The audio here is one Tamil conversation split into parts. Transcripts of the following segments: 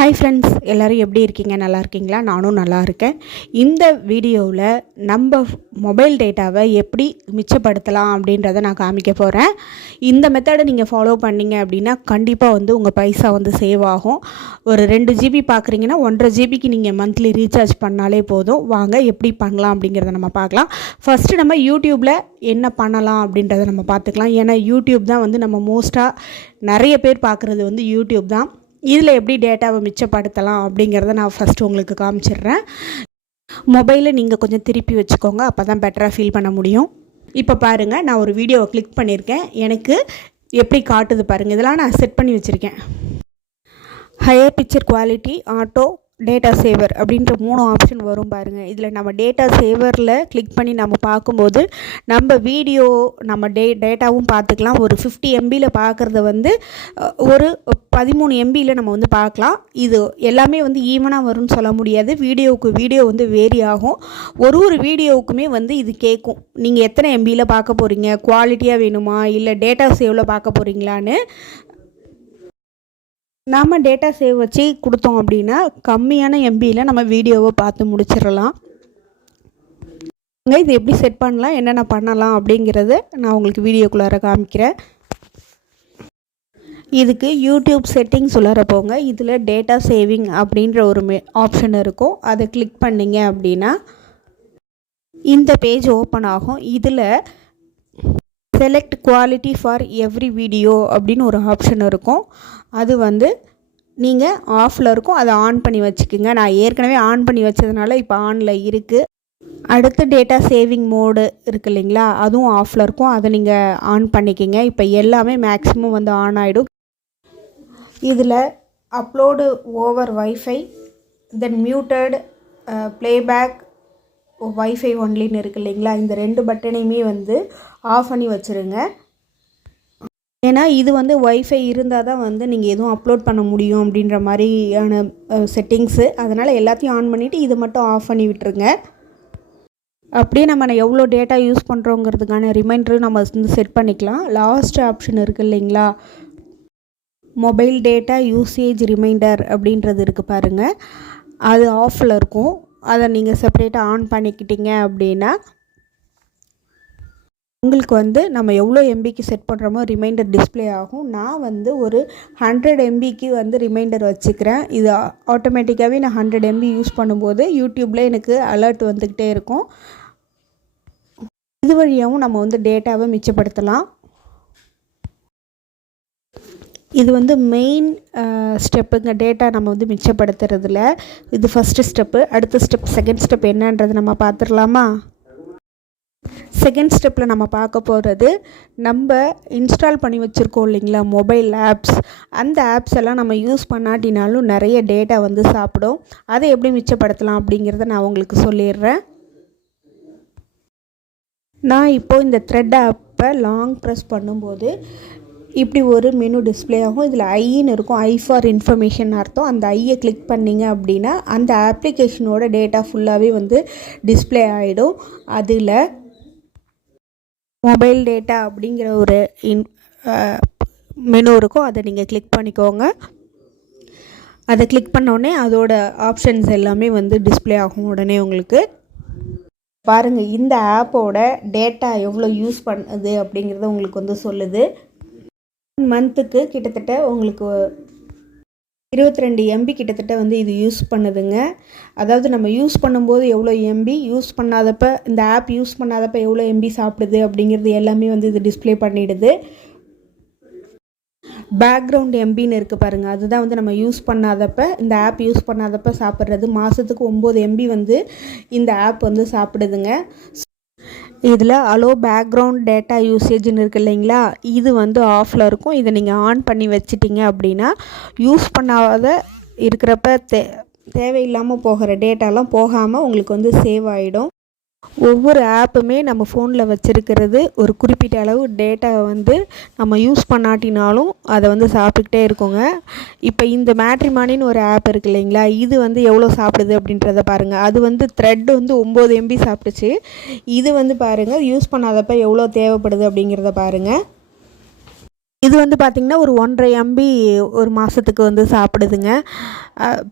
ஹாய் ஃப்ரெண்ட்ஸ் எல்லோரும் எப்படி இருக்கீங்க? நல்லா இருக்கீங்களா? நானும் நல்லா இருக்கேன். இந்த வீடியோவில் நம்ம மொபைல் டேட்டாவை எப்படி மிச்சப்படுத்தலாம் அப்படின்றத நான் காமிக்க போகிறேன் இந்த மெத்தடை நீங்கள் ஃபாலோ பண்ணீங்க அப்படின்னா கண்டிப்பாக வந்து உங்கள் பைசா வந்து சேவ் ஆகும். ஒரு ரெண்டு ஜிபி பார்க்குறீங்கன்னா ஒன்றரை ஜிபிக்கு நீங்கள் மந்த்லி ரீசார்ஜ் பண்ணாலே போதும். வாங்க எப்படி பண்ணலாம் அப்படிங்கிறத நம்ம பார்க்கலாம். ஃபஸ்ட்டு நம்ம யூடியூப்பில் என்ன பண்ணலாம் அப்படின்றத நம்ம பார்த்துக்கலாம். ஏன்னா யூடியூப் தான் வந்து நம்ம மோஸ்ட்டாக நிறைய பேர் பார்க்குறது வந்து யூடியூப் தான். இதில் எப்படி டேட்டாவை மிச்சப்படுத்தலாம் அப்படிங்கிறத நான் ஃபஸ்ட்டு உங்களுக்கு காமிச்சிடுறேன். மொபைலை நீங்கள் கொஞ்சம் திருப்பி வச்சுக்கோங்க அப்போ தான் பெட்டராக ஃபீல் பண்ண முடியும். இப்போ பாருங்கள் நான் ஒரு வீடியோவை கிளிக் பண்ணியிருக்கேன். எனக்கு எப்படி காட்டுது பாருங்கள் இதெல்லாம் நான் செட் பண்ணி வச்சுருக்கேன். Higher picture quality auto data saver அப்படின்ற மூணு ஆப்ஷன் வரும் பாருங்கள் இதில் நம்ம டேட்டா சேவரில் கிளிக் பண்ணி நம்ம பார்க்கும்போது நம்ம வீடியோ நம்ம டே டேட்டாவும் பார்த்துக்கலாம். ஒரு ஃபிஃப்டி எம்பியில் பார்க்குறத வந்து ஒரு பதிமூணு எம்பியில் நம்ம வந்து பார்க்கலாம். இது எல்லாமே வந்து ஈவனாக வரும்னு சொல்ல முடியாது. வீடியோவுக்கு வீடியோ வந்து வேரி ஆகும். ஒரு ஒரு வீடியோவுக்குமே வந்து இது கேட்கும் நீங்கள் எத்தனை எம்பியில் பார்க்க போகிறீங்க குவாலிட்டியாக வேணுமா? இல்லை டேட்டா சேவில் பார்க்க போகிறீங்களான்னு நாம் டேட்டா சேவ் வச்சு கொடுத்தோம் அப்படின்னா கம்மியான எம்பியில் நம்ம வீடியோவை பார்த்து முடிச்சிடலாம். இது எப்படி செட் பண்ணலாம் என்னென்ன பண்ணலாம் அப்படிங்கிறத நான் உங்களுக்கு வீடியோக்குள்ளார காமிக்கிறேன். இதுக்கு யூடியூப் செட்டிங்ஸ் உள்ளார போங்க. இதில் டேட்டா சேவிங் அப்படின்ற ஒரு மே ஆப்ஷன் இருக்கும். அதை கிளிக் பண்ணிங்க அப்படின்னா இந்த பேஜ் ஓப்பன் ஆகும். இதில் select quality for every video அப்படின்னு ஒரு ஆப்ஷன் இருக்கும். அது வந்து நீங்கள் ஆஃபில் இருக்கும் அதை ஆன் பண்ணி வச்சுக்கோங்க. நான் ஏற்கனவே ஆன் பண்ணி வச்சதுனால இப்போ ஆனில் இருக்குது அடுத்து டேட்டா சேவிங் மோடு இருக்குது இல்லைங்களா அதுவும் ஆஃபில் இருக்கும். அதை நீங்கள் ஆன் பண்ணிக்கிங்க. இப்போ எல்லாமே மேக்ஸிமம் வந்து ஆன் ஆகிடும் இதில் upload over WiFi then muted playback WiFi ஒன்லின்னு இருக்குது இல்லைங்களா இந்த ரெண்டு பட்டனையுமே வந்து ஆஃப் பண்ணி வச்சுருங்க. ஏன்னா இது வந்து ஒய்ஃபை இருந்தால் தான் வந்து நீங்கள் எதுவும் அப்லோட் பண்ண முடியும் அப்படின்ற மாதிரியான செட்டிங்ஸு அதனால் எல்லாத்தையும் ஆன் பண்ணிவிட்டு இதை மட்டும் ஆஃப் பண்ணி விட்டுருங்க. அப்படியே நம்ம எவ்வளோ டேட்டா யூஸ் பண்ணுறோங்கிறதுக்கான ரிமைண்டரும் நம்ம வந்து செட் பண்ணிக்கலாம். லாஸ்ட் ஆப்ஷன் இருக்குது இல்லைங்களா? மொபைல் டேட்டா யூசேஜ் ரிமைண்டர் அப்படின்றது இருக்குது பாருங்கள் அது ஆஃபில் இருக்கும். அதை நீங்கள் செப்பரேட்டாக ஆன் பண்ணிக்கிட்டீங்க அப்படின்னா உங்களுக்கு வந்து நம்ம எவ்வளோ எம்பிக்கு செட் பண்ணுறோமோ ரிமைண்டர் டிஸ்பிளே ஆகும். நான் வந்து ஒரு ஹண்ட்ரட் எம்பிக்கு வந்து ரிமைண்டர் வச்சுக்கிறேன். இது ஆட்டோமேட்டிக்காகவே நான் ஹண்ட்ரட் எம்பி யூஸ் பண்ணும்போது யூடியூப்பில் எனக்கு அலர்ட் வந்துக்கிட்டே இருக்கும். இது வழியாகவும் நம்ம வந்து டேட்டாவை மிச்சப்படுத்தலாம். இது வந்து மெயின் ஸ்டெப்புங்க டேட்டா நம்ம வந்து மிச்சப்படுத்துறதுல. இது ஃபஸ்ட்டு ஸ்டெப்பு அடுத்த ஸ்டெப் செகண்ட் ஸ்டெப் என்னன்றது நம்ம பார்த்துடலாமா? செகண்ட் ஸ்டெப்பில் நம்ம பார்க்க போகிறது நம்ம இன்ஸ்டால் பண்ணி வச்சுருக்கோம் இல்லைங்களா மொபைல் ஆப்ஸ் அந்த ஆப்ஸ் எல்லாம் நம்ம யூஸ் பண்ணாட்டினாலும் நிறைய டேட்டா வந்து சாப்பிடும். அதை எப்படி மிச்சப்படுத்தலாம் அப்படிங்கிறத நான் உங்களுக்கு சொல்லிடுறேன். நான் இப்போது இந்த த்ரெட் ஆப்பை லாங் ப்ரெஸ் பண்ணும்போது இப்படி ஒரு மெனு டிஸ்பிளே ஆகும். இதில் ஐன்னு இருக்கும். ஐ ஃபார் இன்ஃபர்மேஷன் அர்த்தம். அந்த ஐயை கிளிக் பண்ணிங்க அப்படின்னா அந்த ஆப்ளிகேஷனோட டேட்டா ஃபுல்லாகவே வந்து டிஸ்பிளே ஆகிடும் அதில் மொபைல் டேட்டா அப்படிங்கிற ஒரு இன் மெனு இருக்கும். அதை நீங்கள் கிளிக் பண்ணிக்கோங்க. அதை கிளிக் பண்ணோடனே அதோட ஆப்ஷன்ஸ் எல்லாமே வந்து டிஸ்பிளே ஆகும் உடனே உங்களுக்கு. பாருங்கள் இந்த ஆப்போட டேட்டா எவ்வளோ யூஸ் பண்ணுது அப்படிங்கிறத உங்களுக்கு வந்து சொல்லுது. மந்த்துக்கு கிட்டத்தட்ட உங்களுக்கு இருபத்தி ரெண்டு எம்பி கிட்டத்தட்ட வந்து இது யூஸ் பண்ணுதுங்க. அதாவது நம்ம யூஸ் பண்ணும்போது எவ்வளோ எம்பி யூஸ் பண்ணாதப்ப இந்த ஆப் யூஸ் பண்ணாதப்ப எவ்வளோ எம்பி சாப்பிடுது அப்படிங்கிறது எல்லாமே வந்து இது டிஸ்பிளே பண்ணிடுது. பேக்ரவுண்ட் எம்பின்னு இருக்குது பாருங்கள் அதுதான் வந்து நம்ம யூஸ் பண்ணாதப்ப இந்த ஆப் யூஸ் பண்ணாதப்ப சாப்பிட்றது. மாதத்துக்கு ஒம்பது எம்பி வந்து இந்த ஆப் வந்து சாப்பிடுதுங்க. இதில் அலோ பேக்ரவுண்ட் டேட்டா யூசேஜ்னு இருக்குது இல்லைங்களா? இது வந்து ஆஃபில் இருக்கும். இதை நீங்கள் ஆன் பண்ணி வச்சிட்டிங்க அப்படின்னா யூஸ் பண்ணாத இருக்கிறப்ப தே தேவையில்லாமல் போகிற டேட்டாலாம் போகாமல் உங்களுக்கு வந்து சேவ் ஆகிடும் ஒவ்வொரு ஆப்புமே நம்ம ஃபோனில் வச்சுருக்கிறது ஒரு குறிப்பிட்ட அளவு டேட்டாவை வந்து நம்ம யூஸ் பண்ணாட்டினாலும் அதை வந்து சாப்பிட்டுக்கிட்டே இருக்குங்க. இப்போ இந்த மேட்ரிமானின்னு ஒரு ஆப் இருக்குது இல்லைங்களா? இது வந்து எவ்வளோ சாப்பிடுது அப்படின்றத பாருங்கள் அது வந்து த்ரெட் வந்து ஒம்பது எம்பி சாப்பிட்டுச்சு. இது வந்து பாருங்கள் யூஸ் பண்ணாதப்ப எவ்வளோ தேவைப்படுது அப்படிங்கிறத பாருங்கள் இது வந்து பார்த்திங்கன்னா ஒரு ஒன்றரை எம்பி ஒரு மாதத்துக்கு வந்து சாப்பிடுதுங்க.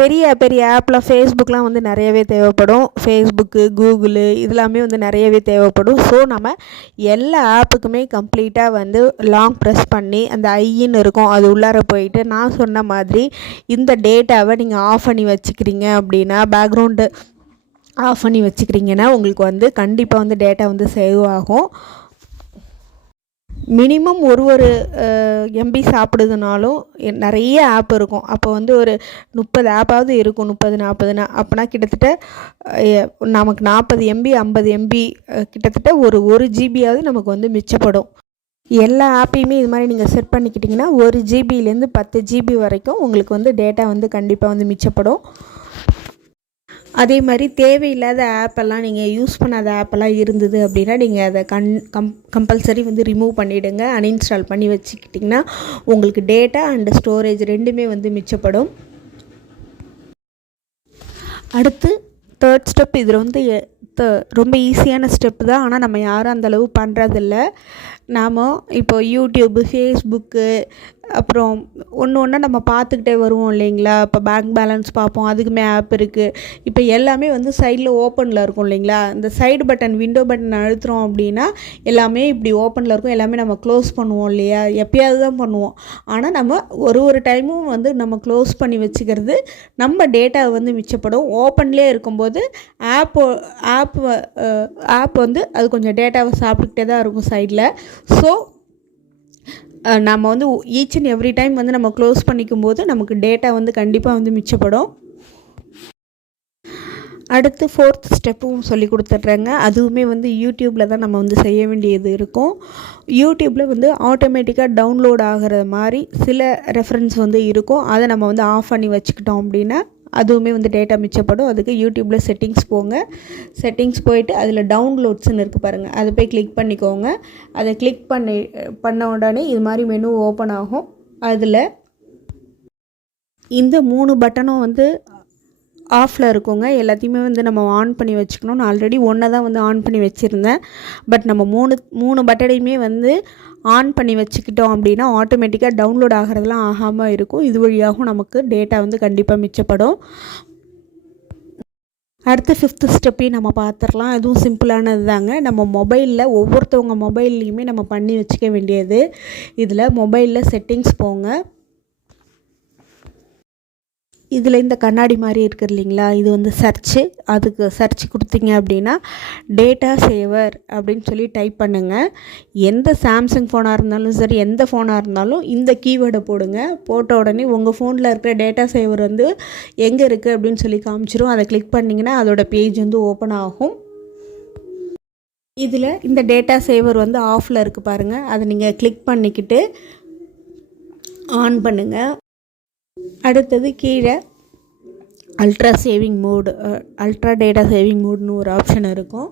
பெரிய பெரிய ஆப்பில் ஃபேஸ்புக்லாம் வந்து நிறையவே தேவைப்படும். ஃபேஸ்புக்கு கூகுளு இதெல்லாமே வந்து நிறையவே தேவைப்படும். ஸோ நம்ம எல்லா ஆப்புக்குமே கம்ப்ளீட்டாக வந்து லாங் ப்ரெஸ் பண்ணி அந்த ஐயின்னு இருக்கும் அது உள்ளார போயிட்டு நான் சொன்ன மாதிரி இந்த டேட்டாவை நீங்கள் ஆஃப் பண்ணி வச்சுக்கிறீங்க அப்படின்னா பேக்ரவுண்டு ஆஃப் பண்ணி வச்சுக்கிறீங்கன்னா உங்களுக்கு வந்து கண்டிப்பாக வந்து டேட்டா வந்து சேவ் ஆகும். மினிமம் ஒரு ஒரு எம்பி சாப்பிடுதுனாலும் நிறைய ஆப் இருக்கும். அப்போ வந்து ஒரு முப்பது ஆப்பாவது இருக்கும் முப்பது நாற்பதுனா அப்போனா கிட்டத்தட்ட நமக்கு நாற்பது எம்பி ஐம்பது எம்பி கிட்டத்தட்ட ஒரு ஒரு ஜிபியாவது நமக்கு வந்து மிச்சப்படும். எல்லா ஆப்பையுமே இது மாதிரி நீங்கள் செட் பண்ணிக்கிட்டிங்கன்னா ஒரு ஜிபிலேருந்து பத்து ஜிபி வரைக்கும் உங்களுக்கு வந்து டேட்டா வந்து கண்டிப்பாக வந்து மிச்சப்படும். அதே மாதிரி தேவையில்லாத ஆப்பெல்லாம் நீங்கள் யூஸ் பண்ணாத ஆப்பெல்லாம் இருந்தது அப்படின்னா நீங்கள் அதை கண் கம் கம்பல்சரி வந்து ரிமூவ் பண்ணிவிடுங்க அன்இன்ஸ்டால் பண்ணி வச்சுக்கிட்டிங்கன்னா உங்களுக்கு டேட்டா அண்டு ஸ்டோரேஜ் ரெண்டுமே வந்து மிச்சப்படும். அடுத்து தேர்ட் ஸ்டெப் இதில் வந்து எ- த- ரொம்ப ஈஸியான ஸ்டெப்பு தான். ஆனால் நம்ம யாரும் அந்தளவு பண்ணுறதில்ல நாம் இப்போ யூடியூப்பு ஃபேஸ்புக்கு அப்புறம் ஒன்று ஒன்றா நம்ம பார்த்துக்கிட்டே வருவோம் இல்லைங்களா? இப்போ பேங்க் பேலன்ஸ் பார்ப்போம். அதுக்குமே ஆப் இருக்குது இப்போ எல்லாமே வந்து சைடில் ஓப்பனில் இருக்கும் இல்லைங்களா? இந்த சைடு பட்டன் விண்டோ பட்டன் அழுத்துறோம் அப்படின்னா எல்லாமே இப்படி ஓப்பனில் இருக்கும். எல்லாமே நம்ம க்ளோஸ் பண்ணுவோம் இல்லையா? எப்பயாவது தான் பண்ணுவோம். ஆனால் நம்ம ஒரு ஒரு டைமும் வந்து நம்ம க்ளோஸ் பண்ணி வச்சுக்கிறது நம்ம டேட்டா வந்து மிச்சப்படும். ஓப்பன்லேயே இருக்கும்போது ஆப் ஆப் ஆப் வந்து அது கொஞ்சம் டேட்டாவை சாப்பிட்டுக்கிட்டே தான் இருக்கும் சைடில் ஸோ நம்ம வந்து ஈச் அண்ட் எவ்ரி டைம் வந்து நம்ம க்ளோஸ் பண்ணிக்கும் போது நமக்கு டேட்டா வந்து கண்டிப்பாக வந்து மிச்சப்படும். அடுத்து ஃபோர்த் ஸ்டெப்பும் சொல்லி கொடுத்துட்றேங்க. அதுவுமே வந்து யூடியூப்பில் தான் நம்ம வந்து செய்ய வேண்டியது இருக்கும். யூடியூப்பில் வந்து ஆட்டோமேட்டிக்காக டவுன்லோட் ஆகிற மாதிரி சில ரெஃபரன்ஸ் வந்து இருக்கும். அதை நம்ம வந்து ஆஃப் பண்ணி வச்சுக்கிட்டோம் அப்படின்னா அதுவுமே வந்து டேட்டா மிச்சப்படும். அதுக்கு யூடியூப்பில் செட்டிங்ஸ் போங்க. செட்டிங்ஸ் போயிட்டு அதில் டவுன்லோட்ஸ்னு இருக்குது பாருங்கள் அதை போய் கிளிக் பண்ணிக்கோங்க. அதை கிளிக் பண்ணி பண்ண உடனே இது மாதிரி மெனு ஓப்பன் ஆகும். அதில் இந்த மூணு பட்டனும் வந்து ஆஃபில் இருக்குங்க. எல்லாத்தையுமே வந்து நம்ம ஆன் பண்ணி வச்சுக்கணும் நான் ஆல்ரெடி ஒன்றை தான் வந்து ஆன் பண்ணி வச்சுருந்தேன். பட் நம்ம மூணு மூணு பட்டனையுமே வந்து ஆன் பண்ணி வச்சுக்கிட்டோம் அப்படின்னா ஆட்டோமேட்டிக்காக டவுன்லோட் ஆகிறதுலாம் ஆகாமல் இருக்கும். இது வழியாகவும் நமக்கு டேட்டா வந்து கண்டிப்பாக மிச்சப்படும். அடுத்த ஃபிஃப்த்து ஸ்டெப்பையும் நம்ம பார்த்துடலாம். அதுவும் சிம்பிளானது தாங்க நம்ம மொபைலில் ஒவ்வொருத்தவங்க மொபைல்லையுமே நம்ம பண்ணி வச்சுக்க வேண்டியது. இதில் மொபைலில் செட்டிங்ஸ் போங்க. இதில் இந்த கண்ணாடி மாதிரி இருக்குது இல்லைங்களா? இது வந்து சர்ச்சு. அதுக்கு சர்ச் கொடுத்தீங்க அப்படின்னா டேட்டா சேவர் அப்படின்னு சொல்லி டைப் பண்ணுங்கள் எந்த சாம்சங் ஃபோனாக இருந்தாலும் சரி எந்த ஃபோனாக இருந்தாலும் இந்த கீவேர்டை போடுங்க. போட்ட உடனே உங்கள் ஃபோனில் இருக்கிற டேட்டா சேவர் வந்து எங்கே இருக்குது அப்படின்னு சொல்லி காமிச்சிரும். அதை கிளிக் பண்ணிங்கன்னா அதோட பேஜ் வந்து ஓப்பன் ஆகும். இதில் இந்த டேட்டா சேவர் வந்து ஆஃபில் இருக்குது பாருங்கள் அதை நீங்கள் கிளிக் பண்ணிக்கிட்டு ஆன் பண்ணுங்கள் அடுத்தது கீழே ultra saving mode ultra data saving மோடுன்னு ஒரு ஆப்ஷன் இருக்கும்.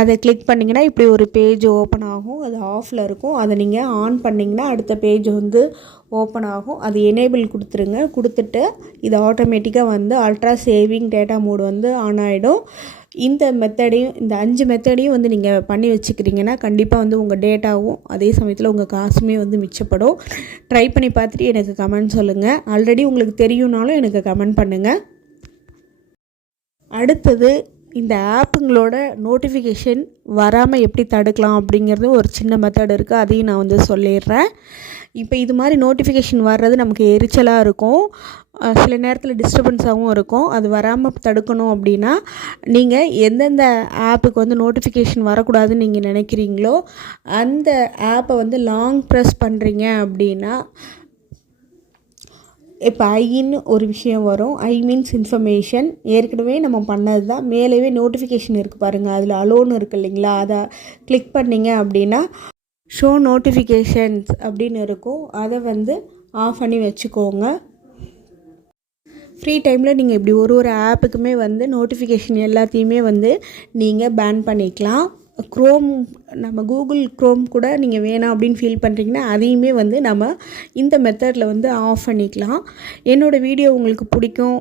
அதை கிளிக் பண்ணிங்கன்னா இப்படி ஒரு பேஜ் ஓப்பன் ஆகும். அது ஆஃபில் இருக்கும். அதை நீங்கள் ஆன் பண்ணிங்கன்னா அடுத்த பேஜ் வந்து ஓப்பன் ஆகும். அது எனேபிள் கொடுத்துருங்க. கொடுத்துட்டு இது ஆட்டோமேட்டிக்காக வந்து அல்ட்ரா சேவிங் டேட்டா மோடு வந்து ஆன் ஆகிடும் இந்த மெத்தடையும் இந்த அஞ்சு மெத்தடையும் வந்து நீங்கள் பண்ணி வச்சுக்கிறீங்கன்னா கண்டிப்பாக வந்து உங்கள் டேட்டாவும் அதே சமயத்தில் உங்கள் காசுமே வந்து மிச்சப்படும். ட்ரை பண்ணி பார்த்துட்டு எனக்கு கமெண்ட் சொல்லுங்கள் ஆல்ரெடி உங்களுக்கு தெரியும்னாலும் எனக்கு கமெண்ட் பண்ணுங்கள் அடுத்தது இந்த ஆப்புங்களோட நோட்டிஃபிகேஷன் வராமல் எப்படி தடுக்கலாம் அப்படிங்கிறது ஒரு சின்ன மெத்தட் இருக்குது அதையும் நான் வந்து சொல்லிடுறேன். இப்போ இது மாதிரி நோட்டிஃபிகேஷன் வர்றது நமக்கு எரிச்சலாக இருக்கும். சில நேரத்தில் டிஸ்டர்பன்ஸாகவும் இருக்கும். அது வராமல் தடுக்கணும் அப்படின்னா நீங்கள் எந்தெந்த ஆப்புக்கு வந்து நோட்டிஃபிகேஷன் வரக்கூடாதுன்னு நீங்கள் நினைக்கிறீங்களோ அந்த ஆப்பை வந்து லாங் ப்ரெஸ் பண்ணுறீங்க அப்படின்னா இப்போ ஐன்னு ஒரு விஷயம் வரும். ஐ மீன்ஸ் இன்ஃபர்மேஷன் ஏற்கனவே நம்ம பண்ணது தான் மேலேவே நோட்டிஃபிகேஷன் இருக்குது பாருங்கள் அதில் அலோன்னு இருக்குது இல்லைங்களா? அதை கிளிக் பண்ணிங்க அப்படின்னா ஷோ நோட்டிஃபிகேஷன்ஸ் அப்படின்னு இருக்கும். அதை வந்து ஆஃப் பண்ணி வச்சுக்கோங்க. ஃப்ரீ டைமில் நீங்கள் இப்படி ஒரு ஒரு ஆப்புக்குமே வந்து நோட்டிஃபிகேஷன் எல்லாத்தையுமே வந்து நீங்கள் பேன் பண்ணிக்கலாம். க்ரோம் நம்ம கூகுள் க்ரோம் கூட நீங்கள் வேணாம் அப்படின்னு ஃபீல் பண்ணுறீங்கன்னா அதையுமே வந்து நம்ம இந்த மெத்தடில் வந்து ஆஃப் பண்ணிக்கலாம். என்னோடய வீடியோ உங்களுக்கு பிடிக்கும்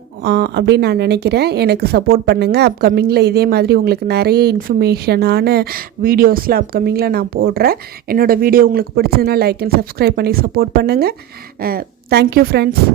அப்படின்னு நான் நினைக்கிறேன். எனக்கு சப்போர்ட் பண்ணுங்கள் அப்கமிங்கில் இதே மாதிரி உங்களுக்கு நிறைய இன்ஃபர்மேஷனான வீடியோஸ்லாம் அப்கமிங்கில் நான் போடுறேன். என்னோடய வீடியோ உங்களுக்கு பிடிச்சதுன்னா லைக் அண்ட் சப்ஸ்கிரைப் பண்ணி சப்போர்ட் பண்ணுங்கள் தேங்க்யூ ஃப்ரெண்ட்ஸ்